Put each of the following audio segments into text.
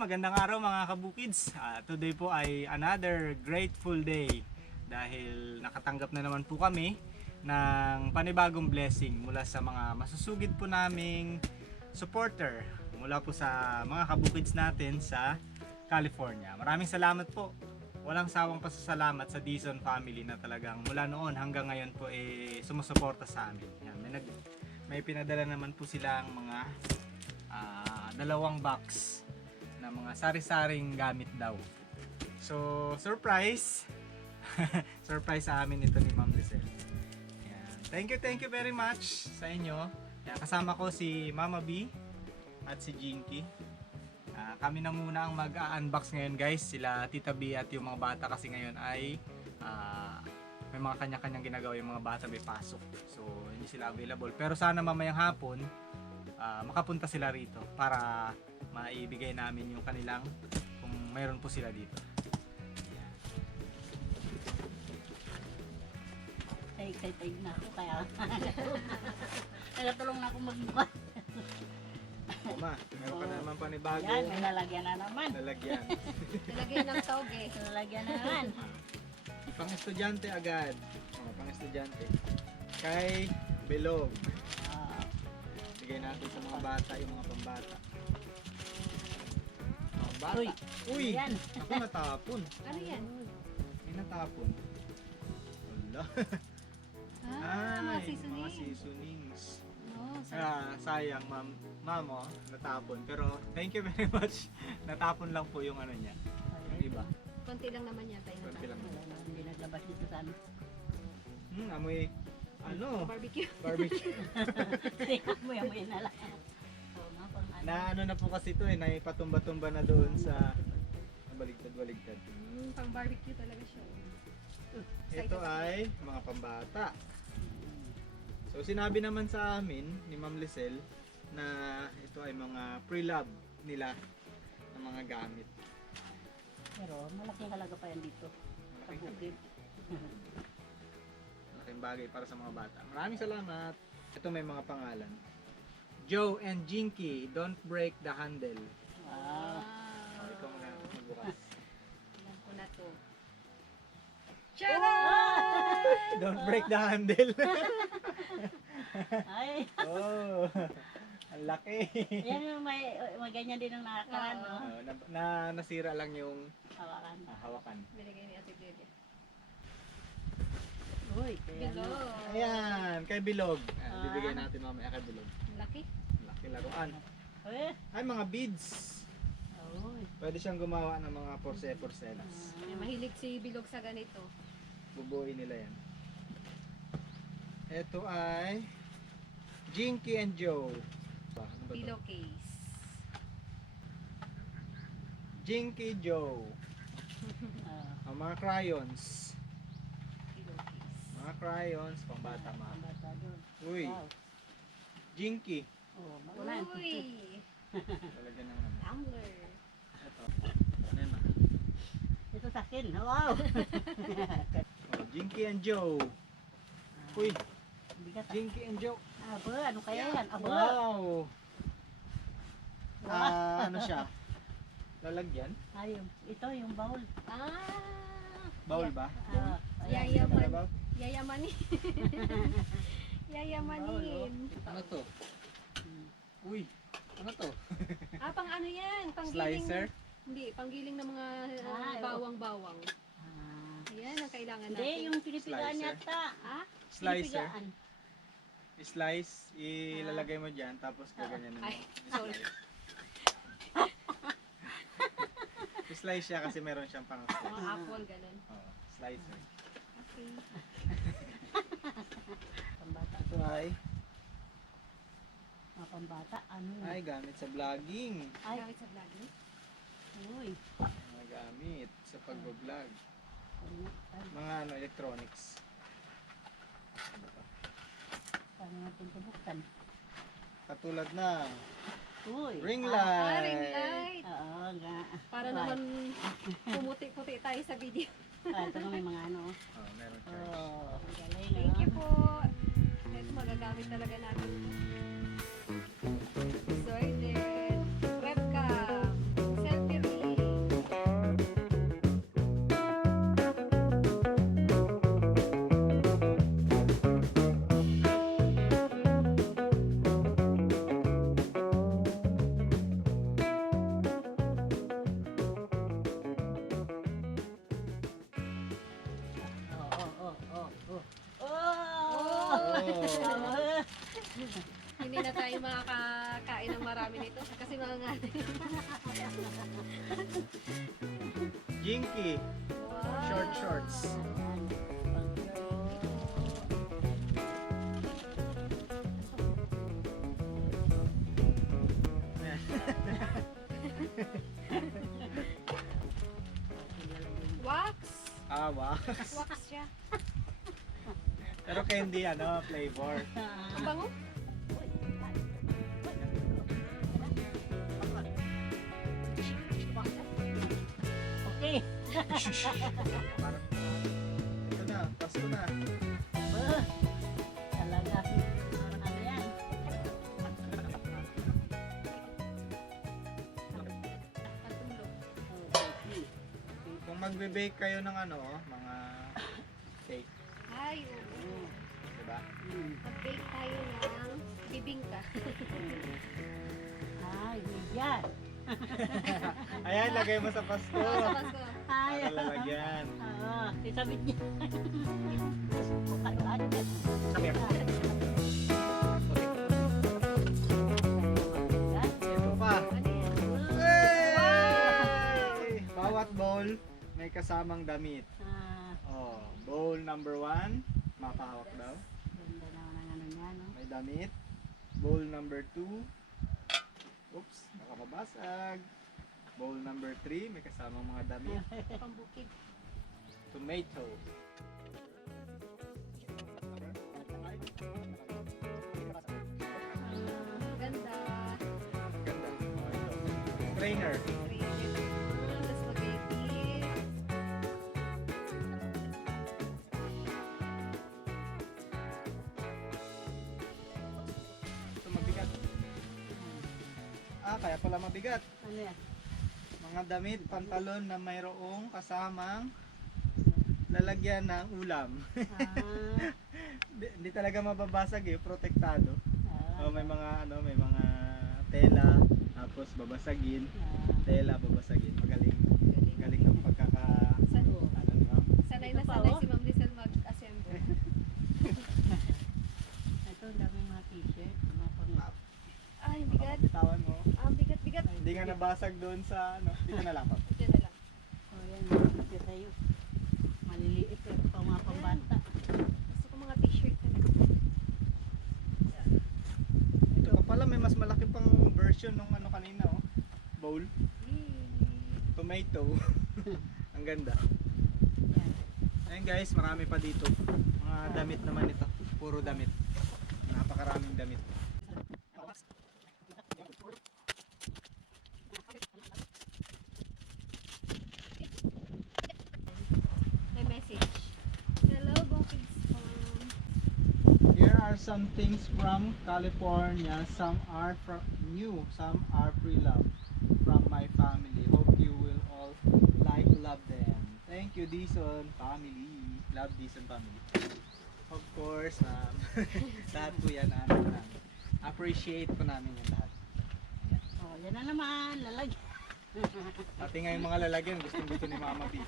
magandang araw mga kabukids. Today po ay another grateful day dahil nakatanggap na naman po kami ng panibagong blessing mula sa mga masusugid po naming supporter mula po sa mga kabukids natin sa California. Maraming salamat po. Walang sawang pasasalamat sa Dizon family na talagang mula noon hanggang ngayon po sumusuporta sa amin. Yan, may pinadala naman po silang mga dalawang box na mga sari-saring gamit daw. So, surprise! Surprise sa amin ito ni Ma'am Lizelle. Yan. Thank you very much sa inyo. Yan, kasama ko si Mama B at si Jinky. Kami na muna ang mag-unbox ngayon guys. Sila Tita B at yung mga bata kasi ngayon ay may mga kanya-kanyang ginagawa yung mga bata, may pasok. So, hindi sila available. Pero sana mamayang hapon, makapunta sila rito para maibigay namin yung kanilang kung mayroon po sila dito. Excited na ako kaya nagtulong na ako magbukas. Ma, meron ka na naman panibago. Yan, may lalagyan na naman. Lalagyan. Lalagyan ng toge. Lalagyan na naman. Pang estudyante agad. Pang estudyante. Kay Bilog. Bigay natin sa mga bata yung mga pambata. Mga bata. Uy, Uy! yan. Ako natapon. Ano yan? May natapon. Wala. Mga Ay, seasonings. mga seasonings. Oh, Sayang, ma'am, natapon. Pero thank you very much. Natapon lang po yung ano niya. Yung iba. konti lang naman yata yung Konti lang. Wala na, hindi naglabas dito sa amin. Amoy, ano, barbecue. barbecue. Amoy na lang. Oo nga, pang ano. Na ano na po kasi ito naipatumba-tumba na doon sa baligtad. Pang barbecue talaga siya. Ito ay mga pambata. So sinabi naman sa amin ni Ma'am Lizelle na ito ay mga pre-lab nila ng mga gamit. Pero malaking halaga pa yan dito. Sa bukid. Malaking bagay para sa mga bata. Maraming salamat. Ito may mga pangalan. Joe and Jinky, don't break the handle. Wow. Ikaw muna magbukas. Alam ko na to. Charan! Don't break the handle. Ay, Oh, ang laki. yan yung may ganyan din ang nakakaraan, no? Nasira lang yung Hawakan. hawakan. Binigay ni Ate Bebe. Uy, kaya Hello. Ayan, kay Bilog. Bibigay natin mamaya kay Bilog. Laki. Laki laruan. Uy. Ay, mga beads. Uy. Pwede siyang gumawa ng mga porcelas. May mahilig si Bilog sa ganito. Bubuin nila yan. Ito ay Jinky and Joe. Ano ba to? Pillow case. Jinky Joe. Ang mga crayons. Pillow case. Mga crayons, pambata mga. Bata doon. Uy, Wow. Jinky. Oh, magulan. Uy! Talaga ng ano. Tumbler. Ito. Ano yun ah? Ito sa akin. Wow. Oh, Jinky and Joe. Uy, Bigat. Jinky and Joe. Aba, ano kaya yan? Aba. Wow! Ano siya? Lalagyan? Ayun. Ito yung bowl. Bowl ba? Yayaman. Ano ba? Yayamanin. Yayamanin. Ano to? Uy, ano to? Pang ano yan? Panggiling. Slicer? Hindi, panggiling ng mga oo. bawang-bawang. Ah. Yan ang kailangan Hindi, natin. yung pinipigaan Slicer. yata. Slicer. Pinipigaan. Slice, ilalagay mo dyan, tapos gaganyan mo. Ay, sorry. Slice siya kasi meron siyang pang Mga apple, ganun. oh, slicer. Okay. Pambata. Ito ay, Mga pambata. Ano yun? ay gamit sa vlogging. Ay. Gamit sa vlogging. Uy. Mga gamit sa pag-vlog. Ay, Mga ano, electronics. paano natin ito buksan? Katulad ng Uy. ring Ring light. light. Oo nga. Para Right. naman pumuti-puti tayo sa video. Ito nga may mga ano. Oh, meron charge. Oh, galing. Thank you po. Ito magagamit talaga natin. Sorted. Webcam. Selfie na tayo makakain ng marami nito kasi mga nga. Jinky. Wow. Short shorts. Wax. Ah, wow. Wax siya. Pero candy, flavor. Ang bango. Okay. Parang, ito na, Pasko na. Bah, talaga. Ano yan? Patulog. Okay. Kung magbe-bake kayo ng mga cake, Ay, oo. diba? Mag-bake tayo ng bibingka. Ay, yan. Ayan, lagay mo sa Pasko. Sa Pasko. Ay, Para lalagyan. isabit niya. Ano? Sabi ako. Ito pa. Ano yan? Hey! Bawat bowl may kasamang damit. Oh, bowl number 1, mapahawak daw. Ganda naman ang ano niya, no? May damit. Bowl number 2. Oops, nakababasag. Bowl number 3, may kasamang mga damit. Pambukid. Tomato. Ganda. Ganda. Oh, ito. Strainer. Sa spaghetti. Ito mabigat. Kaya pala mabigat. Ano yan? Mga damit, pantalon na mayroong kasamang lalagyan ng ulam. Hindi talaga mababasag protektado. May mga tela, tapos babasagin, tela babasagin. Magaling. Galing ng pagkaka Sanay Ito na pa, sanay oh. si Ma'am Lizelle mag-assemble. Ito, ang daming mga t-shirt. Mga pang... Ay, bigat. Bitawan mo. Ang bigat-bigat. Hindi nga nabasag doon sa dito na lang pa. Diyan na lang. Oh, yan. Ito sa'yo. Maliliit. Ito pa mga pambata. Gusto ko mga t-shirt talaga. Ito pa pala may mas malaki pang version nung kanina bowl. Tomato. Ang ganda. Yan. Ayun guys, marami pa dito. Mga damit naman ito. Puro damit. Napakaraming damit. May message. Hello, Bokids Farm. Here are some things from California. Some are new, some are pre-loved from my family. Hope you will all love them. Thank you, Dison family. Love Dison family. Of course, lahat po yan appreciate po namin yung lahat. Oh, yan na naman. Lalagyan. Pati nga yung mga lalagyan, gusto ni Mama B.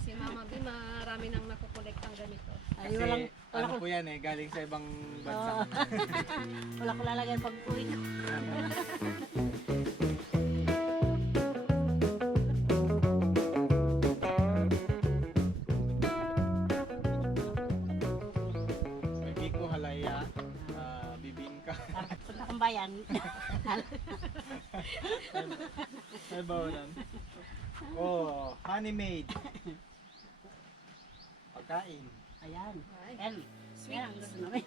Si Mama B, marami nang nakukolektang ganito. Ay, Kasi wala ko. po yan galing sa ibang bansa. Wala ko lalagyan pag uwi ko. May biko halaya, bibingka. Punta kang bayan. May bawalan. Oh, honey maid. Pagkain. Ayan. Ay, Yan. sweet. Yan ang gusto namin.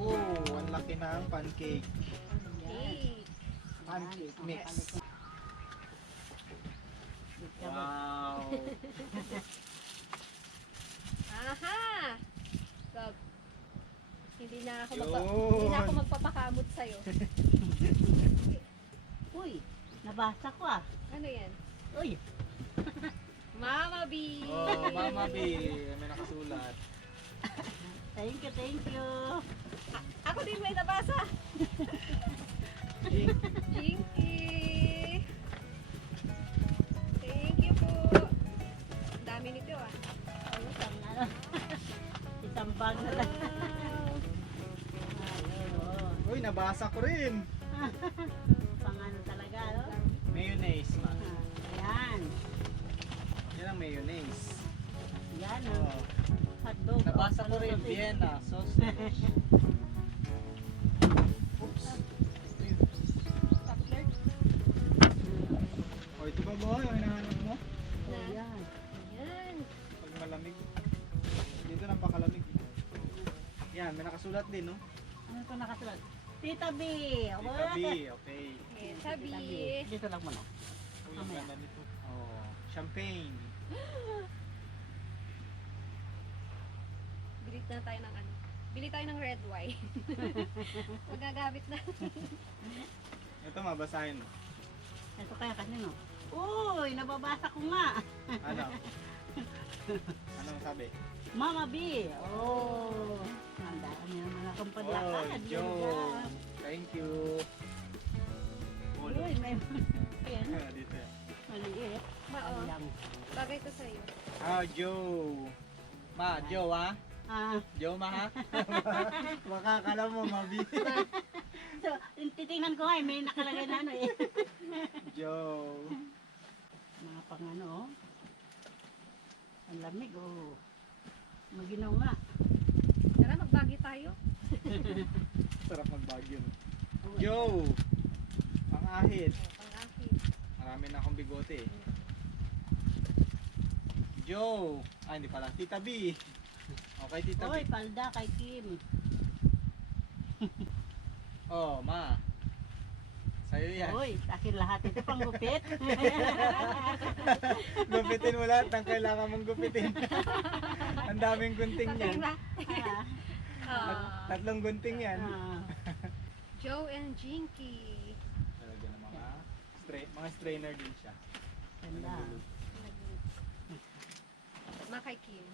Oh, ang laki ng pancake. Cake. Pancake mix. Wow. Wow. Aha! Gab. Hindi na ako Yun. magpapakamot sa'yo. Uy, nabasa ko ah. Ano yan? Uy, Mama B! Oh, Mama B, may nakasulat. thank you, thank you. Ako din may nabasa. Jinky. Thank you po. Ang dami nito ah. Ano, isang bag na lang. Ayun, Uy, nabasa ko rin. pang ano talaga, no? Mayonnaise, ma. Ayan. Yan ang mayonnaise. Yan, Oh. hotdog. Nabasa ko Ano rin, to, Vienna sausage. Oops. Ayun. Cutler. O, ito ba ba yung hinahanap mo? Oh, yan. Ayan. Pag malamig. Dito napakalamig. Yan, may nakasulat din, no? Ano ito nakasulat? Tita B. Tita B, okay. Eh, sabi. Dito lang muna. Uy, ang ganda nito. Oh, champagne. Bili na tayo ng ano. Bili tayo ng red wine. Magagamit na. Ito, mabasahin mo. Ito kaya kanino? Uy, nababasa ko nga. Ano? Anong sabi? Mama B. Oh. Handaan niya naman akong Oh, padlakad. Joe. Thank you. Ulo. Uy, may... Ayan. Dito yan. Maliit. Oo. Ayan. Bagay to sa'yo. Ah, Joe. Ma, Joe ha? Ah, Joe ma ha? Makakala mo, Mabi. so, titingnan ko nga, may nakalagay na ano eh. Joe. Mga pang ano, oh. Ang lamig, oh. Maginaw nga. Tara, magbagi tayo. Sarap magbagyo. No? Joe. Ang ahit. Pang akin. Marami na akong bigote eh. Joe. Ah, hindi pala. Tita B. Okay, Tita Oy, B. palda kay Kim. Oh, ma. Sa'yo yan. Oy, sa akin lahat. Ito pang gupit. Gupitin mo lahat ng kailangan mong gupitin. Ang daming gunting yan. Ah, Tatlong gunting yan. ah. Joe and Jinky. Talaga ng mga strainer din siya. Ganda. Makay Kim.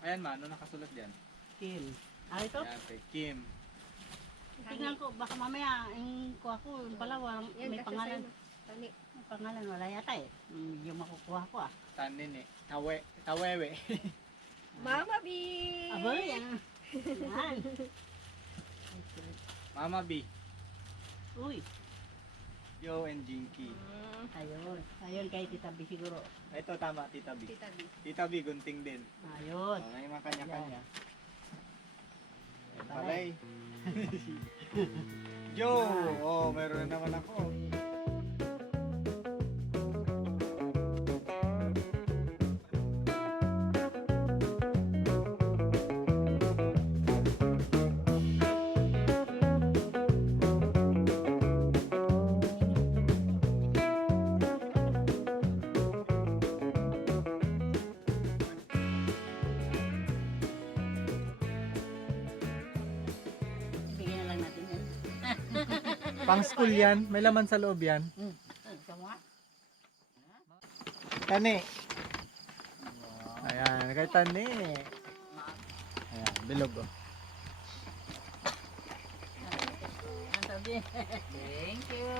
Ayan ma, ano nakasulat dyan? Kim. Ah, ito? Ayan, kay Kim. Tingnan ko, baka mamaya, yung kuha ko, yung pala, walang, Yan, may kasi pangalan. sa'yo. Tani. May pangalan, wala yata eh. Medyo makukuha ko ah. Tanin eh. Tawewe. Mama B! Aboy, yan. Yan. Mama B. Uy, Joe and Jinky. ayun. Ayun kay Tita B siguro. Ito tama, Tita B. Tita B. Tita B, gunting din. Ayun. Oh, may mga kanya-kanya. Ayan pala eh. Joe! Oh, meron na naman ako. Bigyan na lang natin yan. Pang school yan. May laman sa loob yan. Sama? Tani. Ayan, kay Tani. Ayan, bilog oh. Ang sabi. Thank you.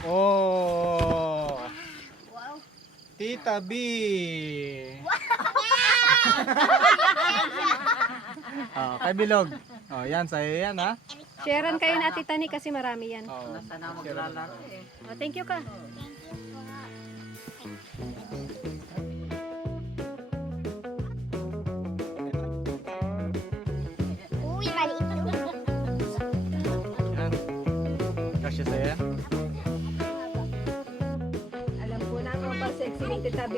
Oh! Wow! Tita B! Oh, kay bilog. Oh, yan, sa'yo yan ha. Sharean kayo na Ate Tani kasi marami yan. Oh, Sana maglalaro eh. Oh, thank you ka. Uy, maliit yun. Yan. Kasya sa'yo yan. Alam ko na ang pa-sexy ni Tita B.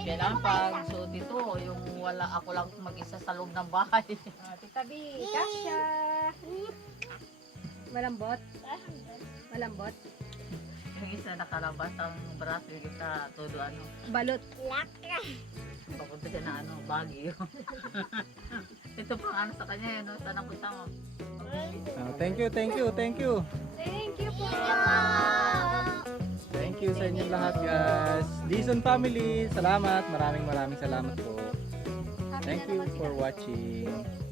Kailangan pag suot ito, yung wala ako lang mag-isa sa loob ng bahay. Oh, Tita B, kasha. Malambot? Malambot? Yung isa nakalabas ang braso, yung isa todo ano, Balot. Lakra. papunta siya na ano, Baguio. Ito pang ano sa kanya, ano, saan ang punta mo? Oh, thank you, thank you, thank you. Thank you po. Thank you sa inyong lahat guys. Dizon family, salamat. Maraming salamat po. Thank you for watching.